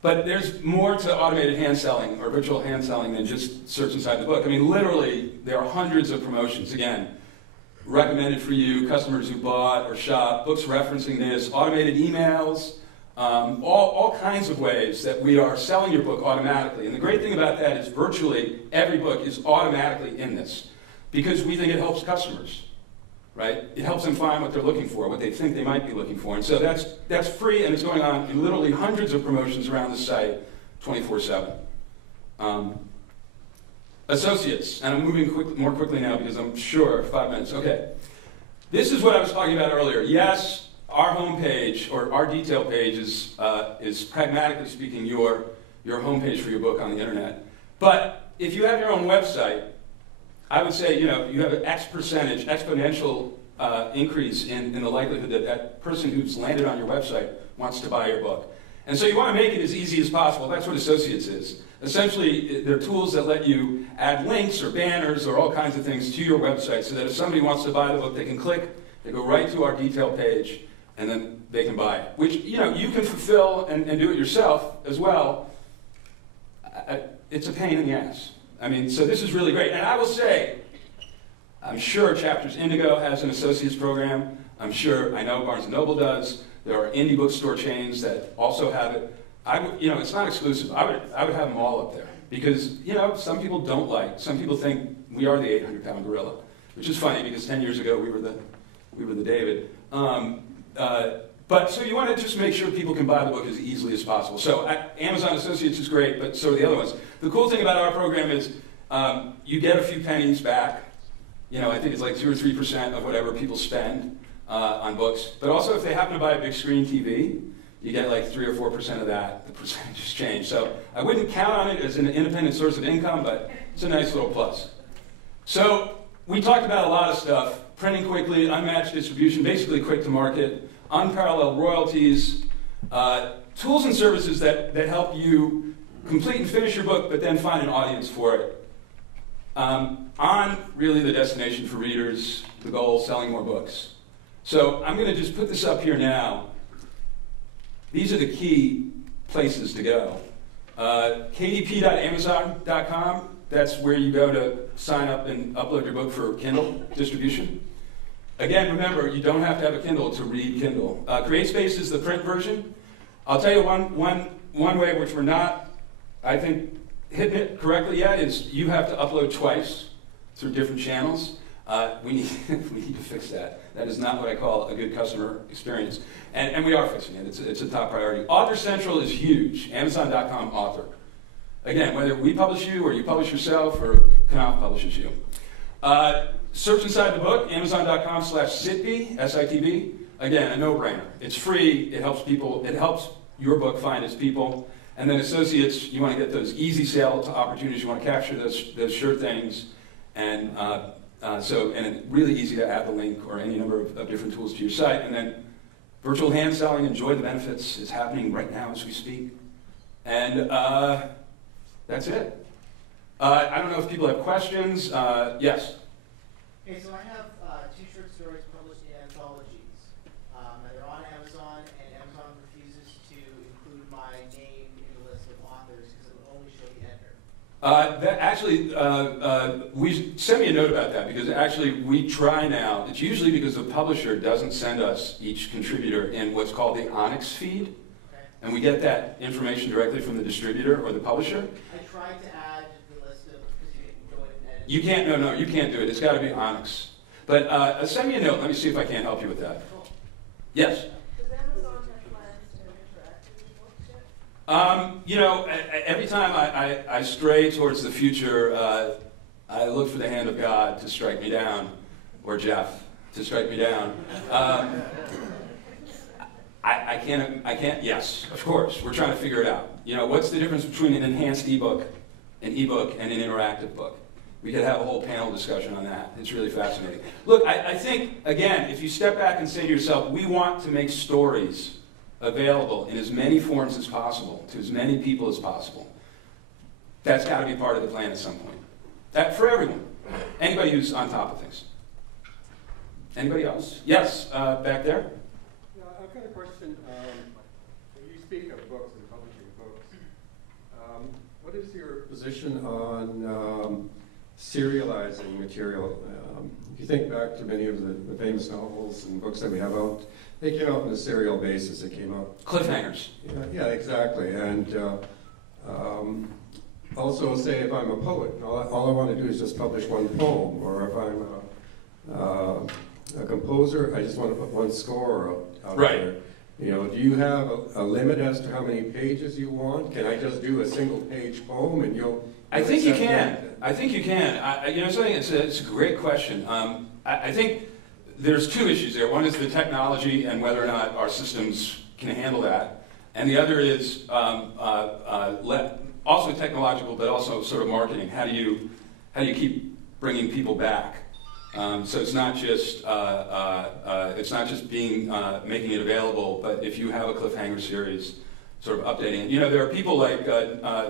But there's more to automated hand selling or virtual hand selling than just search inside the book. I mean, literally, there are hundreds of promotions. Again, recommended for you, customers who bought or shopped, books referencing this, automated emails, all kinds of ways that we are selling your book automatically. And the great thing about that is virtually every book is automatically in this because we think it helps customers. Right? It helps them find what they're looking for, what they think they might be looking for. And so that's free, and it's going on in literally hundreds of promotions around the site 24/7. Associates, and I'm moving more quickly now because I'm sure 5 minutes. Okay. This is what I was talking about earlier. Yes, our homepage, or our detail page is pragmatically speaking your homepage for your book on the internet. But if you have your own website, I would say, you have an X percentage, exponential increase in the likelihood that that person who's landed on your website wants to buy your book. And so you want to make it as easy as possible. That's what Associates is. Essentially, they're tools that let you add links or banners or all kinds of things to your website so that if somebody wants to buy the book, they can click, they go right to our detail page, and then they can buy it. Which, you can fulfill and do it yourself as well. It's a pain in the ass. I mean, so this is really great. And I will say, I'm sure Chapters Indigo has an associates program. I know Barnes & Noble does. There are indie bookstore chains that also have it. It's not exclusive. I would have them all up there. Because, some people don't some people think we are the 800-pound gorilla. Which is funny because 10 years ago we were the David. But so you want to just make sure people can buy the book as easily as possible. So Amazon Associates is great, but so are the other ones. The cool thing about our program is you get a few pennies back. I think it's like 2 or 3% of whatever people spend on books. But also if they happen to buy a big screen TV, you get like 3 or 4% of that. The percentages change. So I wouldn't count on it as an independent source of income, but it's a nice little plus. So we talked about a lot of stuff. Printing quickly, unmatched distribution, basically quick to market, unparalleled royalties, tools and services that help you complete and finish your book, but then find an audience for it. On really the destination for readers, the goal, selling more books. So I'm going to just put this up here now. These are the key places to go. kdp.amazon.com, that's where you go to sign up and upload your book for Kindle distribution. Again, remember, you don't have to have a Kindle to read Kindle. CreateSpace is the print version. I'll tell you one way which we're not, I think, hitting it correctly yet is you have to upload twice through different channels. We need to fix that. That is not what I call a good customer experience. And we are fixing it. It's a top priority. Author Central is huge. Amazon.com author. Again, whether we publish you or you publish yourself or Knopf publishes you. Search inside the book, amazon.com/sitb, S-I-T-B. Again, a no-brainer. It's free. It helps people. It helps your book find its people. And then associates, you want to get those easy sales opportunities. You want to capture those sure things. And and really easy to add the link or any number of different tools to your site. And then virtual hand selling, enjoy the benefits, is happening right now as we speak. And that's it. I don't know if people have questions. Yes? Okay, so I have two short stories published in anthologies. They're on Amazon, and Amazon refuses to include my name in the list of authors because it will only show the editor. Send me a note about that, because actually we try now. It's usually because the publisher doesn't send us each contributor in what's called the Onyx feed, okay. And we get that information directly from the distributor or the publisher. I tried to add the list of, because you can go in and edit. You can't, no, you can't do it. It's got to be Onyx. But send me a note. Let me see if I can help you with that. Cool. Yes? Does Amazon have plans to interact with these books yet? You know, every time I stray towards the future, I look for the hand of God to strike me down, or Jeff to strike me down. I can't, yes, of course, we're trying to figure it out. You know, what's the difference between an enhanced ebook, and an interactive book? We could have a whole panel discussion on that. It's really fascinating. Look, I think, again, if you step back and say to yourself, we want to make stories available in as many forms as possible, to as many people as possible, that's got to be part of the plan at some point. That for everyone. Anybody who's on top of things. Anybody else? Yes, back there. Yeah, I've got a question. You speak of books and publishing books. What is your position on serializing material? If you think back to many of the famous novels and books that we have out, they came out on a serial basis. They came out Cliffhangers. Yeah, exactly. And also, say if I'm a poet, all I want to do is just publish one poem, or if I'm a composer, I just want to put one score out right. there. You know, do you have a limit as to how many pages you want? Can I just do a single-page poem and you'll? I think you can. I think you can. You know, something. It's a great question. I think there's two issues there. One is the technology and whether or not our systems can handle that, and the other is also technological, but also sort of marketing. How do you keep bringing people back? So it's not just being making it available, but if you have a cliffhanger series, sort of updating it. You know, there are people like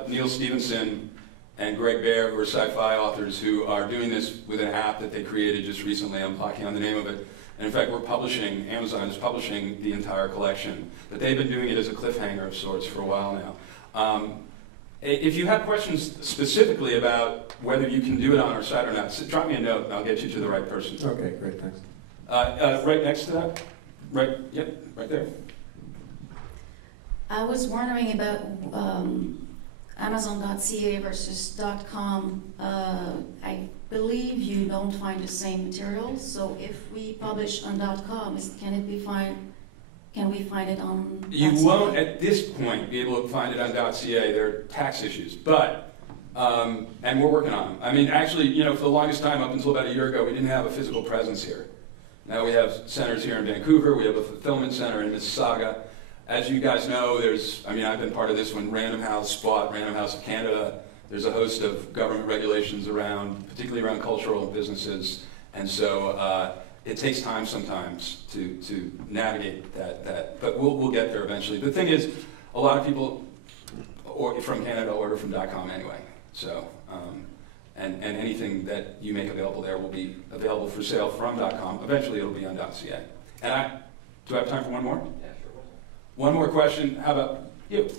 Neil Stephenson and Greg Bear, who are sci-fi authors, who are doing this with an app that they created just recently. I'm blocking on the name of it. And in fact, Amazon is publishing the entire collection. But they've been doing it as a cliffhanger of sorts for a while now. If you have questions specifically about whether you can do it on our site or not, drop me a note and I'll get you to the right person. Okay, great, thanks. Right next to that? Yep, right there. I was wondering about Amazon.ca versus .com. I believe you don't find the same materials, so if we publish on .com, can we find it on You .ca? won't, at this point, be able to find it on .ca. There are tax issues, but, and we're working on them. I mean, actually, you know, for the longest time, up until about a year ago, we didn't have a physical presence here. Now we have centers here in Vancouver, we have a fulfillment center in Mississauga. As you guys know, I've been part of this when Random House bought Random House of Canada. There's a host of government regulations around, particularly around cultural businesses. And so it takes time sometimes to navigate that. But we'll get there eventually. The thing is, a lot of people from Canada order from .com anyway. So, and anything that you make available there will be available for sale from .com. Eventually it'll be on .ca. And do I have time for one more? Yeah, sure. One more question. How about you?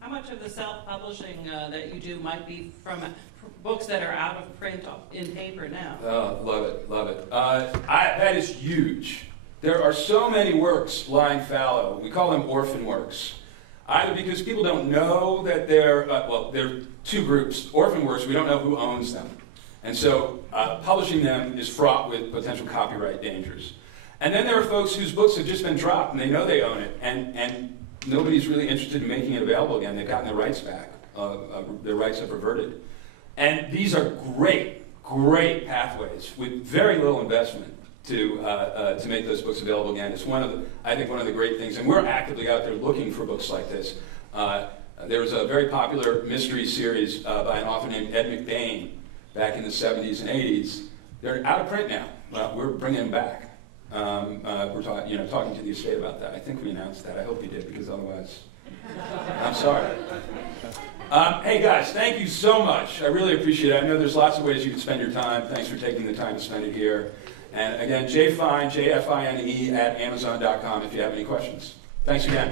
How much of the self-publishing that you do might be from books that are out of print in paper now? Oh, love it, love it. That is huge. There are so many works lying fallow. We call them orphan works. Either because people don't know that they're, there are two groups. Orphan works, we don't know who owns them. And so publishing them is fraught with potential copyright dangers. And then there are folks whose books have just been dropped and they know they own it, and nobody's really interested in making it available again. They've gotten their rights back. Their rights have reverted. And these are great, great pathways with very little investment to make those books available again. It's I think one of the great things, and we're actively out there looking for books like this. There was a very popular mystery series by an author named Ed McBain back in the 70s and 80s. They're out of print now. We're bringing them back. We're talking to the estate about that. I think we announced that. I hope we did, because otherwise, I'm sorry. Hey guys, thank you so much. I really appreciate it. I know there's lots of ways you can spend your time. Thanks for taking the time to spend it here. And again, jfine, JFINE @Amazon.com if you have any questions. Thanks again.